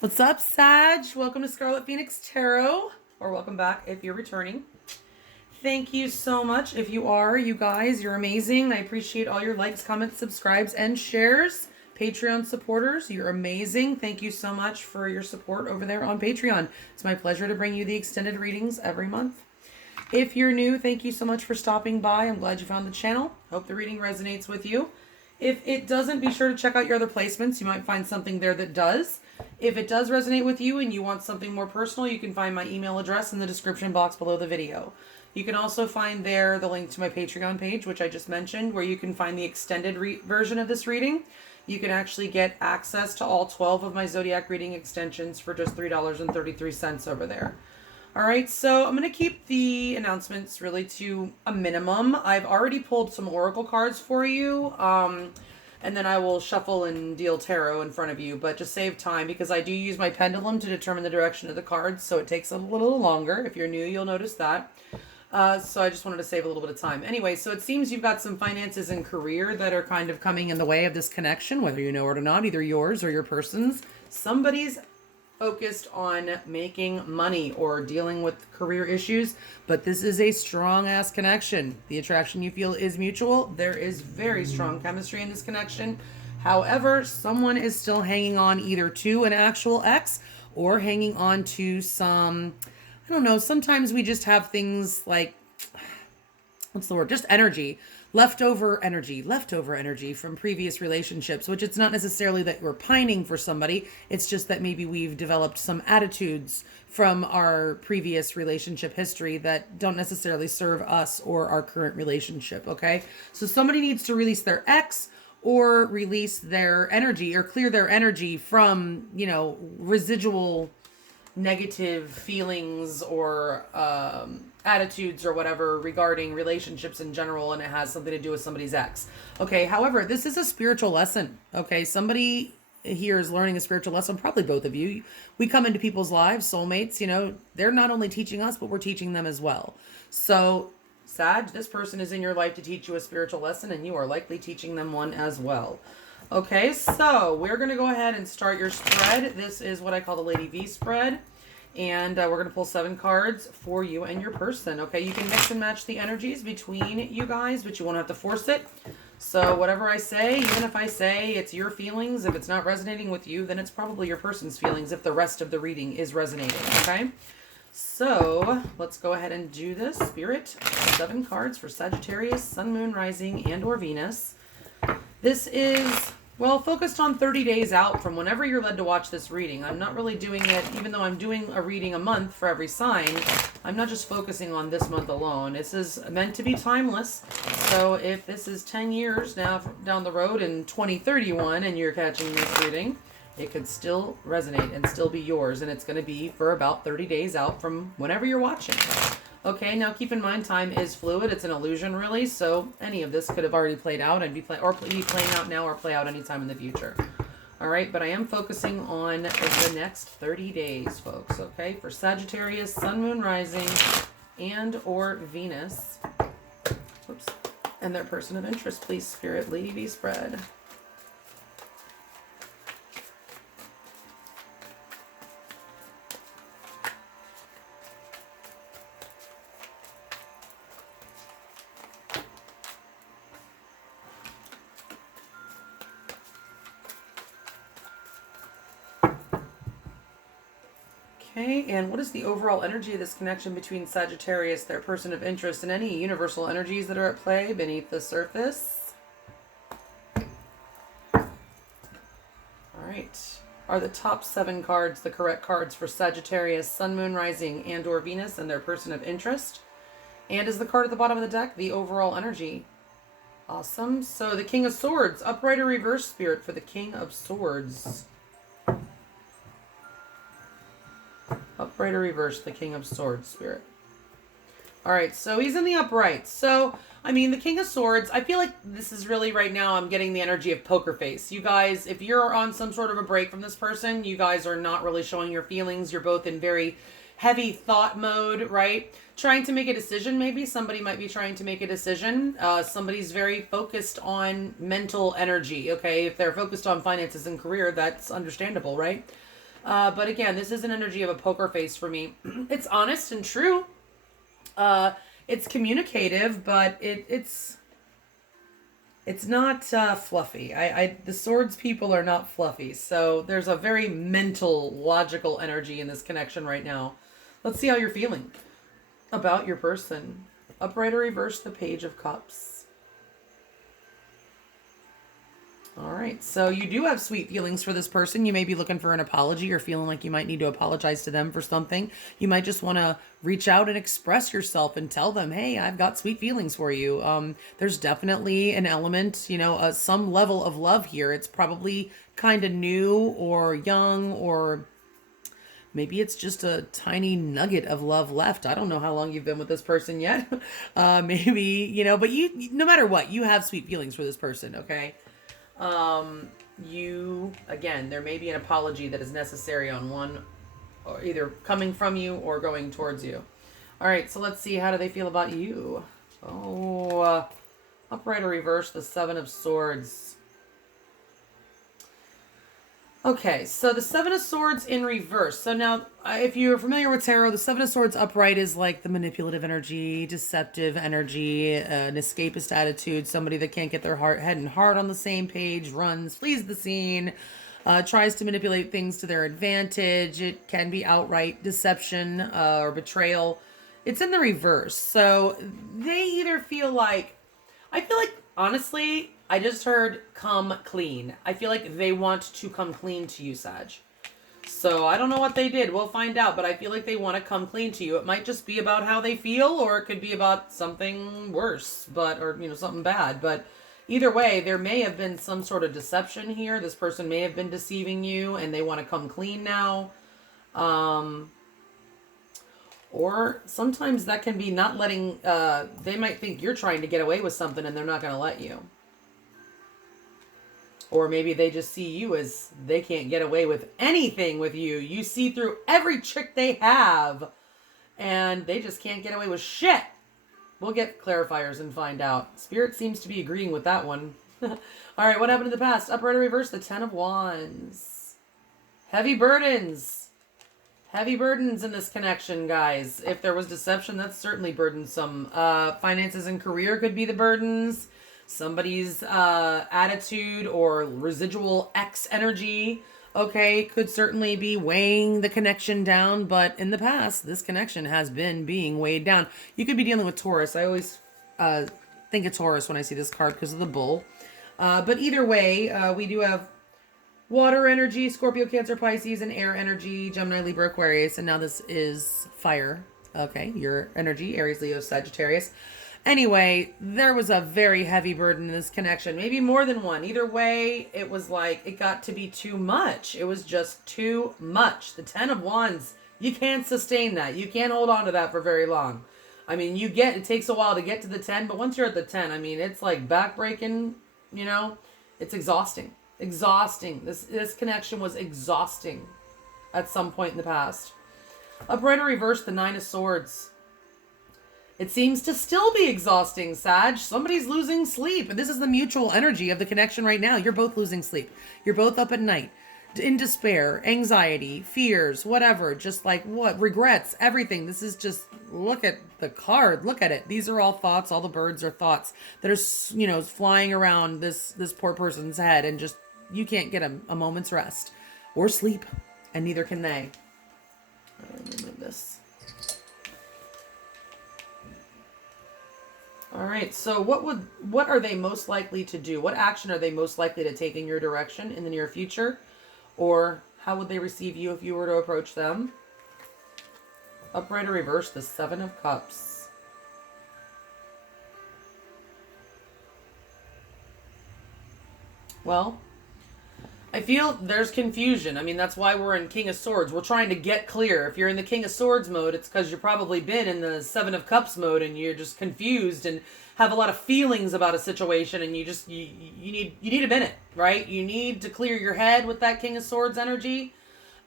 What's up, Sag? Welcome to Scarlet Phoenix Tarot, or welcome back if you're returning. Thank you so much. If you are, you guys, you're amazing. I appreciate all your likes, comments, subscribes, and shares. Patreon supporters, you're amazing. Thank you so much for your support over there on Patreon. It's my pleasure to bring you the extended readings every month. If you're new, thank you so much for stopping by. I'm glad you found the channel. Hope the reading resonates with you. If it doesn't, be sure to check out your other placements. You might find something there that does. If it does resonate with you and you want something more personal, you can find my email address in the description box below the video. You can also find there the link to my Patreon page, which I just mentioned, where you can find the extended version of this reading. You can actually get access to all 12 of my zodiac reading extensions for just $3.33 over there. All right, so I'm going to keep the announcements really to a minimum. I've already pulled some oracle cards for you, and then I will shuffle and deal tarot in front of you, but just save time because I do use my pendulum to determine the direction of the cards, so it takes a little longer. If you're new, you'll notice that. So I just wanted to save a little bit of time. Anyway, so it seems you've got some finances and career that are kind of coming in the way of this connection, whether you know it or not, either yours or your person's. Somebody's focused on making money or dealing with career issues, but this is a strong ass connection. The attraction you feel is mutual. There is very strong chemistry in this connection. However, someone is still hanging on either to an actual ex or hanging on to some, I don't know, sometimes we just have things like, what's the word? Just leftover energy from previous relationships, which it's not necessarily that we're pining for somebody. It's just that maybe we've developed some attitudes from our previous relationship history that don't necessarily serve us or our current relationship. Okay. So somebody needs to release their ex or release their energy or clear their energy from, residual negative feelings or attitudes or whatever regarding relationships in general, and it has something to do with somebody's ex. Okay, however, this is a spiritual lesson. Okay, somebody here is learning a spiritual lesson, probably both of you. We come into people's lives, soulmates, they're not only teaching us, but we're teaching them as well. So, Sag, this person is in your life to teach you a spiritual lesson, and you are likely teaching them one as well. Okay, so we're going to go ahead and start your spread. This is what I call the Lady V spread. And we're going to pull 7 cards for you and your person. Okay, you can mix and match the energies between you guys, but you won't have to force it. So whatever I say, even if I say it's your feelings, if it's not resonating with you, then it's probably your person's feelings if the rest of the reading is resonating, okay? So let's go ahead and do this. Spirit, 7 cards for Sagittarius, Sun, Moon, Rising, and or Venus. This is, well, focused on 30 days out from whenever you're led to watch this reading. I'm not really doing it, even though I'm doing a reading a month for every sign, I'm not just focusing on this month alone. This is meant to be timeless. So if this is 10 years now down the road in 2031 and you're catching this reading, it could still resonate and still be yours. And it's going to be for about 30 days out from whenever you're watching. Okay, now keep in mind time is fluid. It's an illusion, really. So any of this could have already played out and be playing out now or play out anytime in the future. All right, but I am focusing on the next 30 days, folks. Okay, for Sagittarius, Sun, Moon, Rising, and or Venus. Oops. And their person of interest, please, Spirit, Lady V spread. Okay, and what is the overall energy of this connection between Sagittarius, their person of interest, and any universal energies that are at play beneath the surface? All right. Are the top 7 cards the correct cards for Sagittarius, Sun, Moon, Rising, and or Venus, and their person of interest? And is the card at the bottom of the deck the overall energy? Awesome. So the King of Swords, upright or reverse, Spirit, for the King of Swords. Upright or reverse, the King of Swords, Spirit. All right, so he's in the upright. So, I mean, the King of Swords, I feel like this is really right now, I'm getting the energy of poker face. You guys, if you're on some sort of a break from this person, you guys are not really showing your feelings. You're both in very heavy thought mode, right? Trying to make a decision, maybe. Somebody might be trying to make a decision. Somebody's very focused on mental energy, okay? If they're focused on finances and career, that's understandable, right? But again, this is an energy of a poker face for me. It's honest and true. It's communicative, but it's not fluffy. The swords people are not fluffy. So there's a very mental, logical energy in this connection right now. Let's see how you're feeling about your person. Upright or reverse, the Page of Cups. All right, so you do have sweet feelings for this person. You may be looking for an apology or feeling like you might need to apologize to them for something. You might just want to reach out and express yourself and tell them, hey, I've got sweet feelings for you. There's definitely an element, some level of love here. It's probably kind of new or young, or maybe it's just a tiny nugget of love left. I don't know how long you've been with this person yet. Maybe, but no matter what, you have sweet feelings for this person, okay? Again, there may be an apology that is necessary on one, or either coming from you or going towards you. All right, so let's see, how do they feel about you? Upright or reverse, the Seven of Swords. Okay, so the Seven of Swords in reverse. So now, if you're familiar with tarot, the Seven of Swords upright is like the manipulative energy, deceptive energy, an escapist attitude, somebody that can't get their head and heart on the same page, runs, flees the scene, tries to manipulate things to their advantage. It can be outright deception or betrayal. It's in the reverse. So they either feel like, honestly, I just heard come clean. I feel like they want to come clean to you, Sag. So I don't know what they did. We'll find out. But I feel like they want to come clean to you. It might just be about how they feel, or it could be about something worse, or something bad. But either way, there may have been some sort of deception here. This person may have been deceiving you, and they want to come clean now. Or sometimes that can be not letting, they might think you're trying to get away with something and they're not going to let you. Or maybe they just see you as they can't get away with anything with you. You see through every trick they have and they just can't get away with shit. We'll get clarifiers and find out. Spirit seems to be agreeing with that one. All right, what happened in the past? Upright or reverse, the Ten of Wands. Heavy burdens. Heavy burdens in this connection, guys. If there was deception, that's certainly burdensome. Finances and career could be the burdens. Somebody's attitude or residual X energy, okay, could certainly be weighing the connection down. But in the past, this connection has been being weighed down. You could be dealing with Taurus. I always think of Taurus when I see this card because of the bull. But either way, we do have water energy, Scorpio, Cancer, Pisces, and air energy, Gemini, Libra, Aquarius. And now this is fire. Okay, your energy, Aries, Leo, Sagittarius. Anyway, there was a very heavy burden in this connection. Maybe more than one. Either way, it was like it got to be too much. It was just too much. The Ten of Wands, you can't sustain that. You can't hold on to that for very long. I mean, it takes a while to get to the 10, but once you're at the 10, I mean, it's like backbreaking, it's exhausting. Exhausting. This connection was exhausting at some point in the past. Upright or reverse, the Nine of Swords. It seems to still be exhausting, Sag. Somebody's losing sleep. And this is the mutual energy of the connection right now. You're both losing sleep. You're both up at night. In despair, anxiety, fears, whatever. Just like what? Regrets, everything. This is just, look at the card. Look at it. These are all thoughts. All the birds are thoughts that are, flying around this poor person's head. And just, you can't get a moment's rest or sleep. And neither can they. Let me move this. All right, so what are they most likely to do? What action are they most likely to take in your direction in the near future? Or how would they receive you if you were to approach them? Upright or reverse, the Seven of Cups. Well, I feel there's confusion. I mean, that's why we're in King of Swords. We're trying to get clear. If you're in the King of Swords mode, it's because you've probably been in the Seven of Cups mode and you're just confused and have a lot of feelings about a situation, and you need a minute, right? You need to clear your head with that King of Swords energy.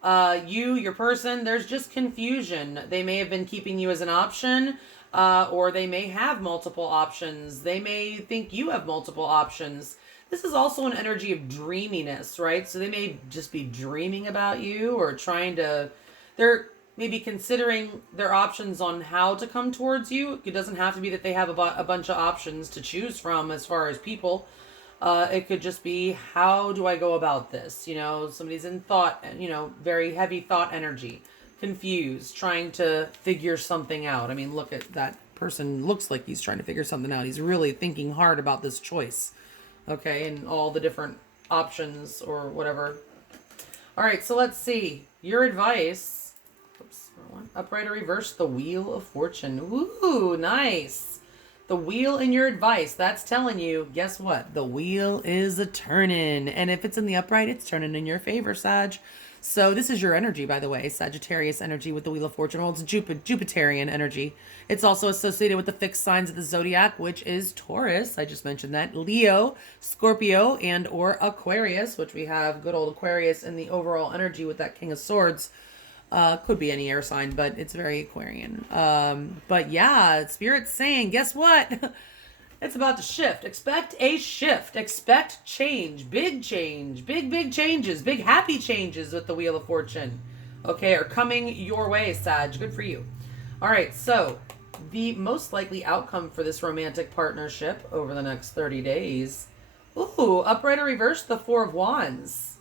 Your person, there's just confusion. They may have been keeping you as an option, or they may have multiple options. They may think you have multiple options. This is also an energy of dreaminess, right? So they may just be dreaming about you or trying to, they're maybe considering their options on how to come towards you. It doesn't have to be that they have a bunch of options to choose from as far as people. It could just be, how do I go about this? You know, somebody's in thought, you know, very heavy thought energy, confused, trying to figure something out. I mean, look at that person. Looks like he's trying to figure something out. He's really thinking hard about this choice. Okay, and all the different options or whatever. All right, so let's see. Your advice. Oops, wrong one. Upright or reverse, the Wheel of Fortune. Ooh, nice. The wheel in your advice. That's telling you, guess what? The wheel is a-turning. And if it's in the upright, it's turning in your favor, Sag. So this is your energy, by the way. Sagittarius energy with the Wheel of Fortune. Well, it's Jupiterian energy. It's also associated with the fixed signs of the zodiac, which is Taurus. I just mentioned that. Leo, Scorpio, and or Aquarius, which we have good old Aquarius in the overall energy with that King of Swords. Could be any air sign, but it's very Aquarian. But yeah, Spirit's saying, guess what? It's about to shift. Expect a shift. Expect change. Big change. Big changes. Big happy changes with the Wheel of Fortune. Okay, are coming your way, Sag. Good for you. All right, so the most likely outcome for this romantic partnership over the next 30 days. Ooh, upright or reverse, the Four of Wands.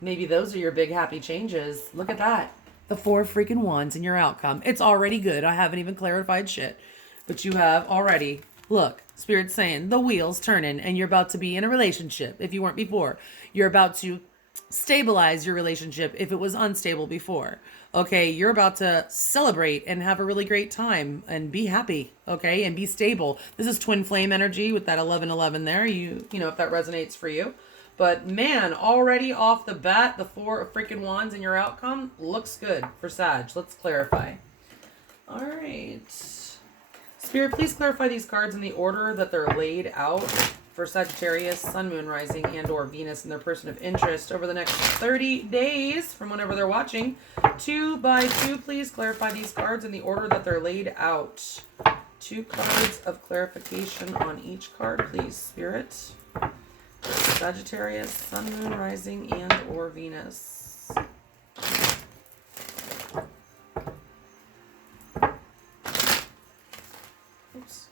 Maybe those are your big happy changes. Look at that. The Four freaking Wands in your outcome. It's already good. I haven't even clarified shit. But you have already... Look, Spirit's saying the wheel's turning and you're about to be in a relationship if you weren't before. You're about to stabilize your relationship if it was unstable before. Okay, you're about to celebrate and have a really great time and be happy, okay, and be stable. This is twin flame energy with that 1111 there. You know, if that resonates for you. But man, already off the bat, the Four of freaking Wands in your outcome looks good for Sag. Let's clarify. All right. Spirit, please clarify these cards in the order that they're laid out for Sagittarius, Sun, Moon, Rising, and or Venus and their person of interest over the next 30 days from whenever they're watching. 2 by 2, please clarify these cards in the order that they're laid out. 2 cards of clarification on each card, please, Spirit. Sagittarius, Sun, Moon, Rising, and or Venus. Oops.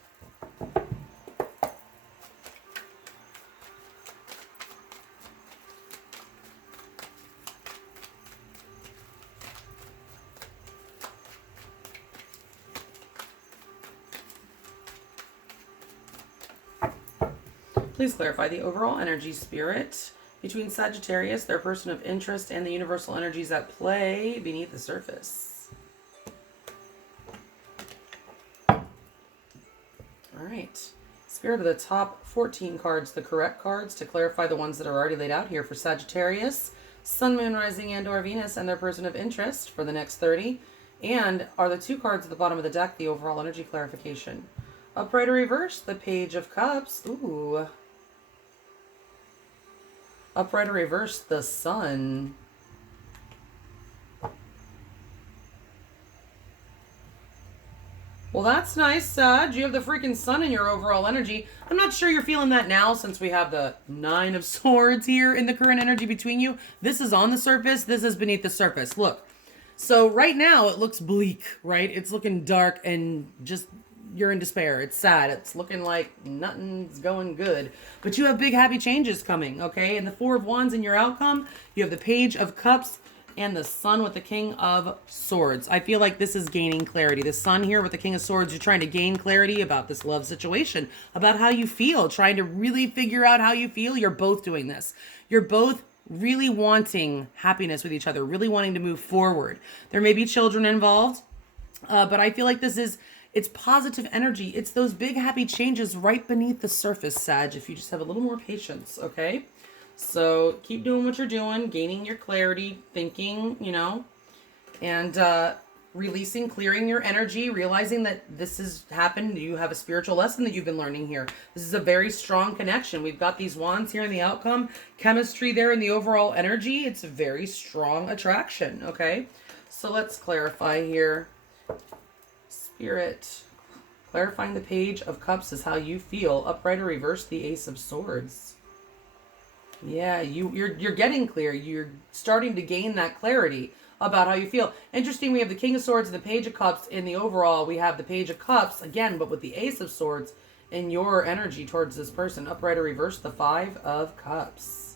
Please clarify the overall energy, Spirit, between Sagittarius, their person of interest, and the universal energies at play beneath the surface. All right. Spirit of the top 14 cards, the correct cards, to clarify the ones that are already laid out here for Sagittarius, Sun, Moon, Rising, and or Venus, and their person of interest for the next 30. And are the 2 cards at the bottom of the deck the overall energy clarification? Upright or reverse, the Page of Cups. Ooh. Upright or reverse, the Sun. Well, that's nice, Sag. You have the freaking Sun in your overall energy. I'm not sure you're feeling that now since we have the 9 of Swords here in the current energy between you. This is on the surface. This is beneath the surface. Look. So right now it looks bleak, right? It's looking dark and just... you're in despair. It's sad. It's looking like nothing's going good. But you have big happy changes coming, okay? And the Four of Wands in your outcome, you have the Page of Cups and the Sun with the King of Swords. I feel like this is gaining clarity. The Sun here with the King of Swords, you're trying to gain clarity about this love situation, about how you feel, trying to really figure out how you feel. You're both doing this. You're both really wanting happiness with each other, really wanting to move forward. There may be children involved, but I feel like this is... it's positive energy. It's those big happy changes right beneath the surface, Sag, if you just have a little more patience, okay? So keep doing what you're doing, gaining your clarity, thinking, you know, and releasing, clearing your energy, realizing that this has happened. You have a spiritual lesson that you've been learning here. This is a very strong connection. We've got these wands here in the outcome, chemistry there in the overall energy. It's a very strong attraction, okay? So let's clarify here. Spirit, Clarifying the Page of Cups is how you feel. Upright or reverse, the Ace of Swords. Yeah, you're getting clear. You're starting to gain that clarity about how you feel. Interesting, we have the King of Swords and the Page of Cups. In the overall, we have the Page of Cups, again, but with the Ace of Swords in your energy towards this person. Upright or reverse, the Five of Cups.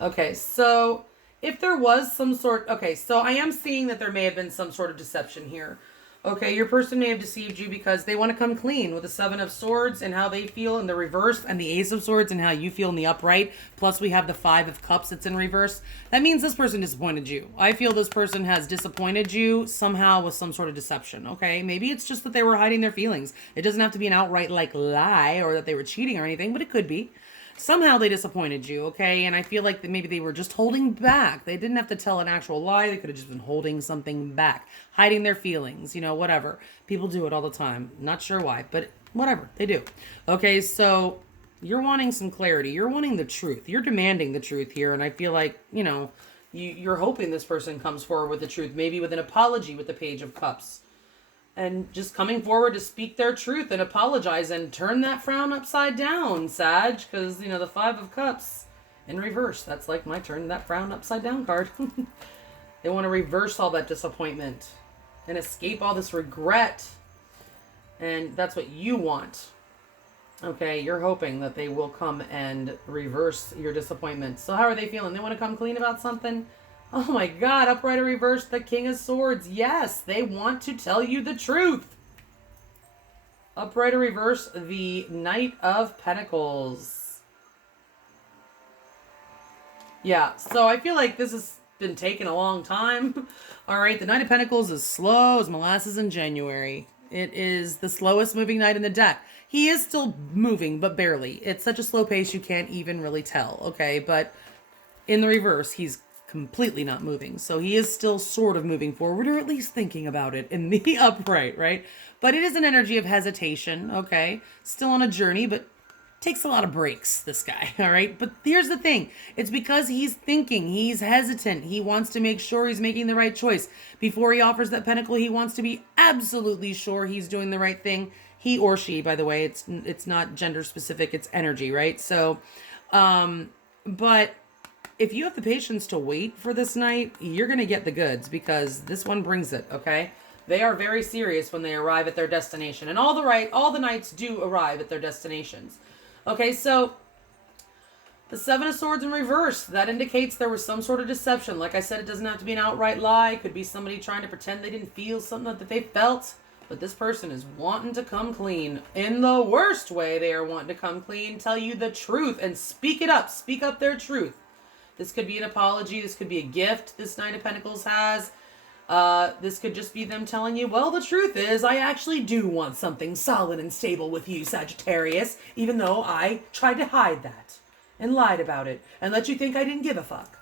Okay, so if there was some sort... Okay, so I am seeing that there may have been some sort of deception here. Okay, your person may have deceived you because they want to come clean with the Seven of Swords and how they feel in the reverse, and the Ace of Swords and how you feel in the upright. Plus we have the Five of Cups that's in reverse. That means this person disappointed you. I feel this person has disappointed you somehow with some sort of deception, okay? Maybe it's just that they were hiding their feelings. It doesn't have to be an outright like lie or that they were cheating or anything, but it could be. Somehow they disappointed you, okay? And I feel like that maybe they were just holding back. They didn't have to tell an actual lie. They could have just been holding something back, hiding their feelings, you know, whatever. People do it all the time. Not sure why, but whatever, they do. Okay, so you're wanting some clarity. You're wanting the truth. You're demanding the truth here, and I feel like, you know, you're hoping this person comes forward with the truth, maybe with an apology with the Page of Cups. And just coming forward to speak their truth and apologize and turn that frown upside down, Sag. Because, you know, the Five of Cups in reverse. That's like my turn that frown upside down card. They want to reverse all that disappointment and escape all this regret. And that's what you want. Okay, you're hoping that they will come and reverse your disappointment. So how are they feeling? They want to come clean about something? Oh my God, upright or reverse, the King of Swords. Yes, they want to tell you the truth. Upright or reverse, the Knight of Pentacles. Yeah, so I feel like this has been taking a long time. All right, the Knight of Pentacles is slow as molasses in January. It is the slowest moving knight in the deck. He is still moving, but barely. It's such a slow pace you can't even really tell, okay? But in the reverse, he's completely not moving. So he is still sort of moving forward, or at least thinking about it in the upright, right? But it is an energy of hesitation, okay? Still on a journey, but takes a lot of breaks, this guy, all right? But here's the thing. It's because he's thinking, he's hesitant. He wants to make sure he's making the right choice. Before he offers that pentacle, he wants to be absolutely sure he's doing the right thing. He or she, by the way, it's not gender specific, it's energy, right? So, but if you have the patience to wait for this night, you're going to get the goods because this one brings it, okay? They are very serious when they arrive at their destination. And all the knights do arrive at their destinations. Okay, so the Seven of Swords in reverse, that indicates there was some sort of deception. Like I said, it doesn't have to be an outright lie. It could be somebody trying to pretend they didn't feel something that they felt. But this person is wanting to come clean. In the worst way, they are wanting to come clean, tell you the truth, and speak it up. Speak up their truth. This could be an apology. This could be a gift this Knight of Pentacles has. This could just be them telling you, well, the truth is I actually do want something solid and stable with you, Sagittarius, even though I tried to hide that and lied about it and let you think I didn't give a fuck.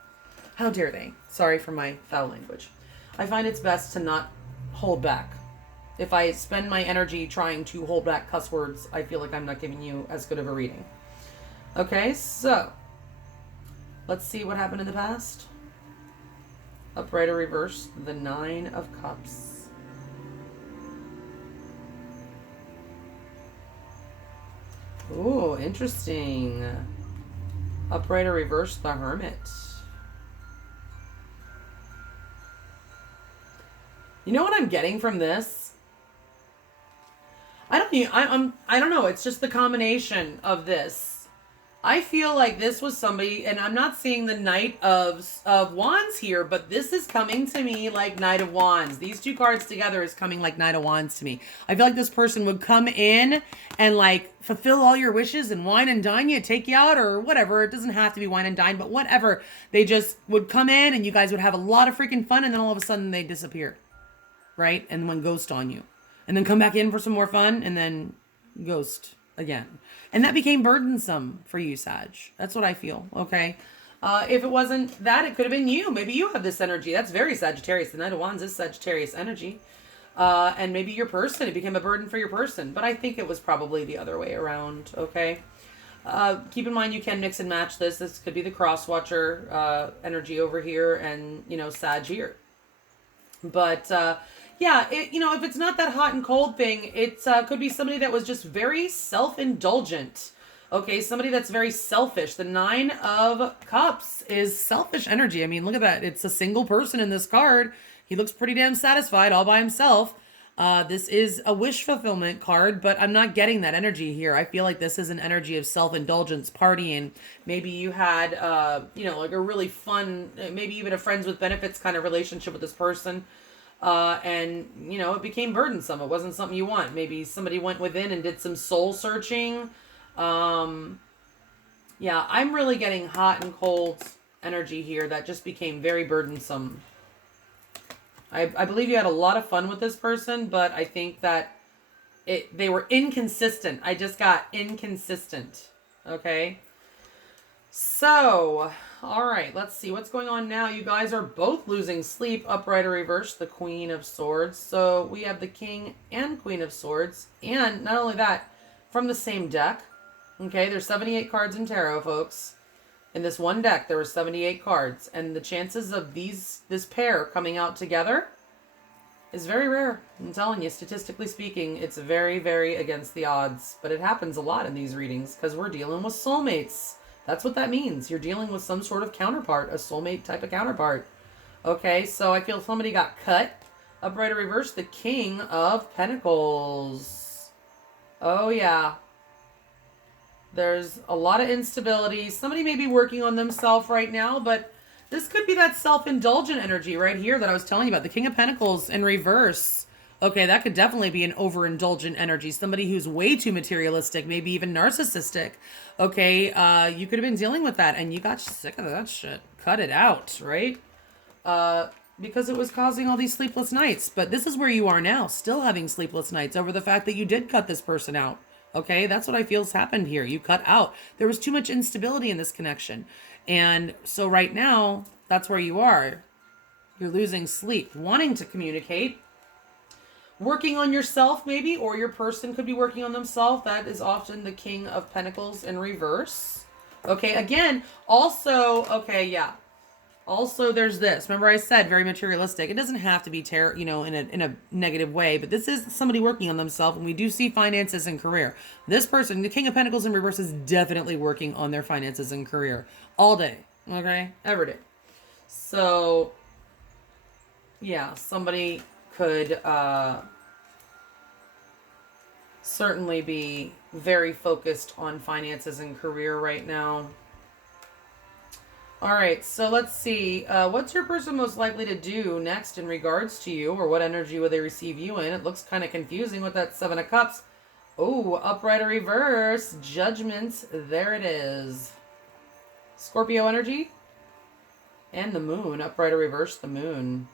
How dare they? Sorry for my foul language. I find it's best to not hold back. If I spend my energy trying to hold back cuss words, I feel like I'm not giving you as good of a reading. Okay, so let's see what happened in the past. Upright or reverse, the Nine of Cups. Ooh, interesting. Upright or reverse, the Hermit. You know what I'm getting from this? I don't know. It's just the combination of this. I feel like this was somebody, and I'm not seeing the Knight of Wands here, but this is coming to me like Knight of Wands. These two cards together is coming like Knight of Wands to me. I feel like this person would come in and like fulfill all your wishes and wine and dine you, take you out or whatever. It doesn't have to be wine and dine, but whatever. They just would come in and you guys would have a lot of freaking fun, and then all of a sudden they disappear, right? And then ghost on you. And then come back in for some more fun and then ghost again. And that became burdensome for you, Sag. That's what I feel, okay? If it wasn't that, it could have been you. Maybe you have this energy. That's very Sagittarius. The Knight of Wands is Sagittarius energy. And maybe your person, it became a burden for your person. But I think it was probably the other way around, okay? Keep in mind you can mix and match this. This could be the cross-watcher energy over here and, you know, Sag here. But Yeah, if it's not that hot and cold thing, it could be somebody that was just very self-indulgent. Okay, somebody that's very selfish. The Nine of Cups is selfish energy. I mean, look at that. It's a single person in this card. He looks pretty damn satisfied all by himself. This is a wish fulfillment card, but I'm not getting that energy here. I feel like this is an energy of self-indulgence, partying. Maybe you had, like a really fun, maybe even a friends with benefits kind of relationship with this person. And it became burdensome. It wasn't something you want. Maybe somebody went within and did some soul searching. Yeah, I'm really getting hot and cold energy here that just became very burdensome. I believe you had a lot of fun with this person, but I think that they were inconsistent. I just got inconsistent. Okay. So, all right, let's see what's going on now. You guys are both losing sleep, upright or reverse, the Queen of Swords. So we have the King and Queen of Swords. And not only that, from the same deck. Okay, there's 78 cards in tarot, folks. In this one deck, there were 78 cards. And the chances of this pair coming out together is very rare. I'm telling you, statistically speaking, it's very, very against the odds. But it happens a lot in these readings because we're dealing with soulmates. That's what that means. You're dealing with some sort of counterpart, a soulmate type of counterpart. Okay, so I feel somebody got cut. Upright or reverse, the King of Pentacles. Oh, yeah. There's a lot of instability. Somebody may be working on themselves right now, but this could be that self-indulgent energy right here that I was telling you about. The King of Pentacles in reverse. Okay, that could definitely be an overindulgent energy. Somebody who's way too materialistic, maybe even narcissistic. Okay, you could have been dealing with that and you got sick of that shit. Cut it out, right? Because it was causing all these sleepless nights. But this is where you are now, still having sleepless nights over the fact that you did cut this person out. Okay, that's what I feel's happened here. You cut out. There was too much instability in this connection. And so right now, that's where you are. You're losing sleep, wanting to communicate, working on yourself maybe, or your person could be working on themselves. That is often the King of Pentacles in reverse. Okay, again, also, okay, yeah. Also, there's this. Remember I said very materialistic. It doesn't have to be in a negative way, but this is somebody working on themselves, and we do see finances and career. This person, the King of Pentacles in reverse, is definitely working on their finances and career all day. Okay? Every day. So, yeah, somebody could certainly be very focused on finances and career right now. All right, so let's see. What's your person most likely to do next in regards to you, or what energy will they receive you in? It looks kind of confusing with that Seven of Cups. Oh, upright or reverse. Judgment. There it is. Scorpio energy. And the Moon. Upright or reverse, the Moon.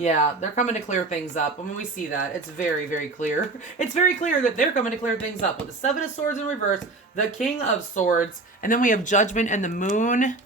Yeah, they're coming to clear things up. And when we see that, it's very, very clear. It's very clear that they're coming to clear things up with the Seven of Swords in reverse, the King of Swords, and then we have Judgment and the Moon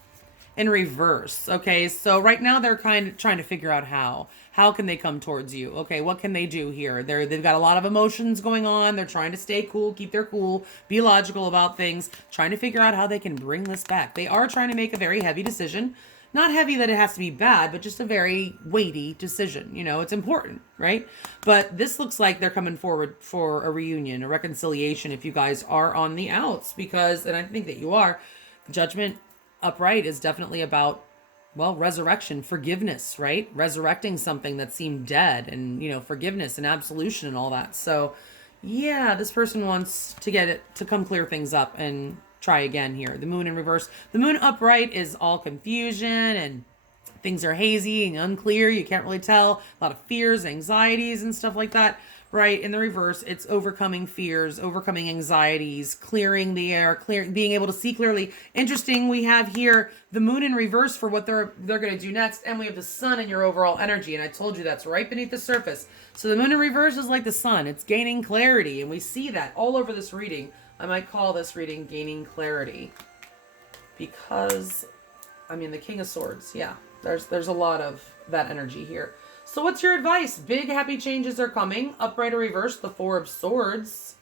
in reverse. Okay, so right now they're kind of trying to figure out how. How can they come towards you? Okay, what can they do here? They've got a lot of emotions going on. They're trying to stay cool, keep their cool, be logical about things, trying to figure out how they can bring this back. They are trying to make a very heavy decision. Not heavy that it has to be bad, but just a very weighty decision. It's important, right? But this looks like they're coming forward for a reunion, a reconciliation if you guys are on the outs. Because, and I think that you are, Judgment upright is definitely about, well, resurrection, forgiveness, right? Resurrecting something that seemed dead and, forgiveness and absolution and all that. So, yeah, this person wants to get it to come clear things up and try again here. The Moon in reverse. The Moon upright is all confusion and things are hazy and unclear. You can't really tell. A lot of fears, anxieties, and stuff like that. Right? In the reverse, it's overcoming fears, overcoming anxieties, clearing the air, being able to see clearly. Interesting, we have here the Moon in reverse for what they're going to do next, and we have the Sun in your overall energy, and I told you that's right beneath the surface. So the Moon in reverse is like the Sun. It's gaining clarity, and we see that all over this reading. I might call this reading Gaining Clarity because, the King of Swords, yeah, there's a lot of that energy here. So what's your advice? Big happy changes are coming. Upright or reverse, the Four of Swords.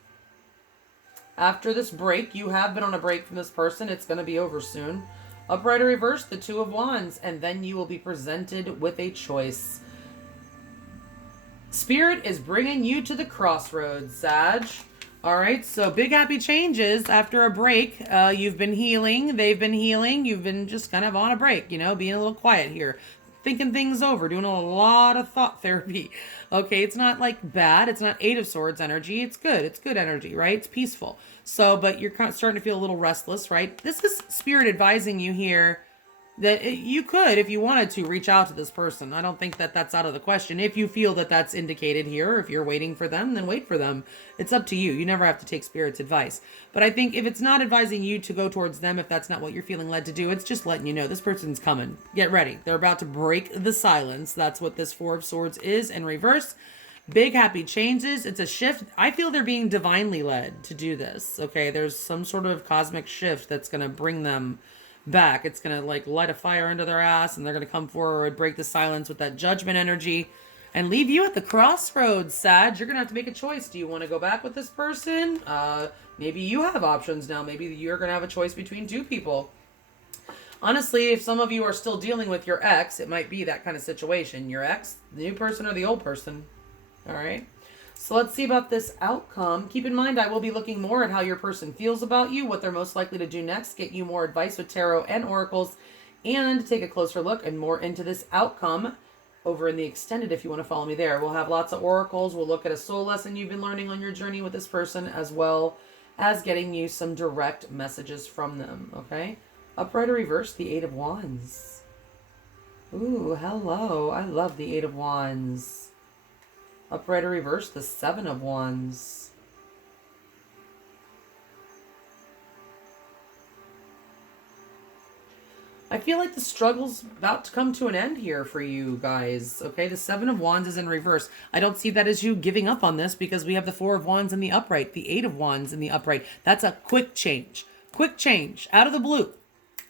After this break, you have been on a break from this person. It's going to be over soon. Upright or reverse, the Two of Wands, and then you will be presented with a choice. Spirit is bringing you to the crossroads, Sag. All right, so big happy changes after a break. You've been healing. They've been healing. You've been just kind of on a break, you know, being a little quiet here. Thinking things over, doing a lot of thought therapy. Okay, it's not like bad. It's not Eight of Swords energy. It's good. It's good energy, right? It's peaceful. So, but you're kind of starting to feel a little restless, right? This is Spirit advising you here that you could, if you wanted to, reach out to this person. I don't think that that's out of the question. If you feel that that's indicated here, or if you're waiting for them, then wait for them. It's up to you. You never have to take Spirit's advice. But I think if it's not advising you to go towards them, if that's not what you're feeling led to do, it's just letting you know this person's coming. Get ready. They're about to break the silence. That's what this Four of Swords is in reverse. Big happy changes. It's a shift. I feel they're being divinely led to do this. Okay, there's some sort of cosmic shift that's going to bring them back. It's gonna like light a fire under their ass, and they're gonna come forward, break the silence with that judgment energy, and leave you at the crossroads, Sag. You're gonna have to make a choice. Do you want to go back with this person? Maybe you have options now. Maybe you're gonna have a choice between two people. Honestly, if some of you are still dealing with your ex, it might be that kind of situation. Your ex, the new person, or the old person. All right. So let's see about this outcome. Keep in mind, I will be looking more at how your person feels about you, what they're most likely to do next, get you more advice with tarot and oracles, and take a closer look and more into this outcome over in the extended if you want to follow me there. We'll have lots of oracles. We'll look at a soul lesson you've been learning on your journey with this person, as well as getting you some direct messages from them, okay? Upright or reverse, the Eight of Wands. Ooh, hello. I love the Eight of Wands. Upright or reverse, the Seven of Wands. I feel like the struggle's about to come to an end here for you guys. Okay, the Seven of Wands is in reverse. I don't see that as you giving up on this because we have the Four of Wands in the upright, the Eight of Wands in the upright. That's a quick change. Quick change, out of the blue.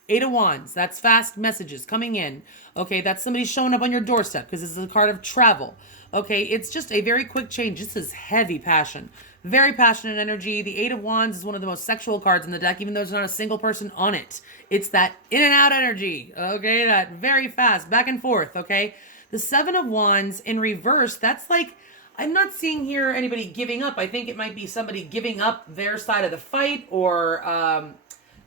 Eight of Wands, that's fast messages coming in. Okay, that's somebody showing up on your doorstep because this is a card of travel. Okay, it's just a very quick change. This is heavy passion. Very passionate energy. The Eight of Wands is one of the most sexual cards in the deck, even though there's not a single person on it. It's that in and out energy. Okay, that very fast, back and forth. Okay, the Seven of Wands in reverse, that's like, I'm not seeing here anybody giving up. I think it might be somebody giving up their side of the fight or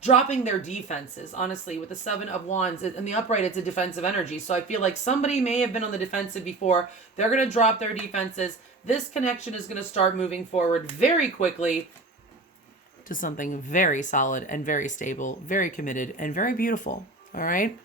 dropping their defenses, honestly, with the Seven of Wands. In the upright, it's a defensive energy. So I feel like somebody may have been on the defensive before. They're going to drop their defenses. This connection is going to start moving forward very quickly to something very solid and very stable, very committed, and very beautiful. All right?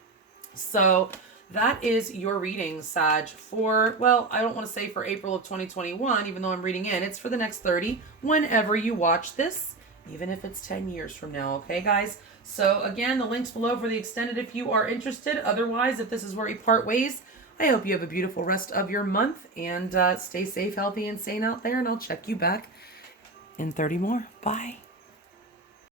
So that is your reading, Sag, for, well, I don't want to say for April of 2021, even though I'm reading in. It's for the next 30, whenever you watch this. Even if it's 10 years from now, okay, guys? So, again, the link's below for the extended if you are interested. Otherwise, if this is where we part ways, I hope you have a beautiful rest of your month. And stay safe, healthy, and sane out there. And I'll check you back in 30 more. Bye.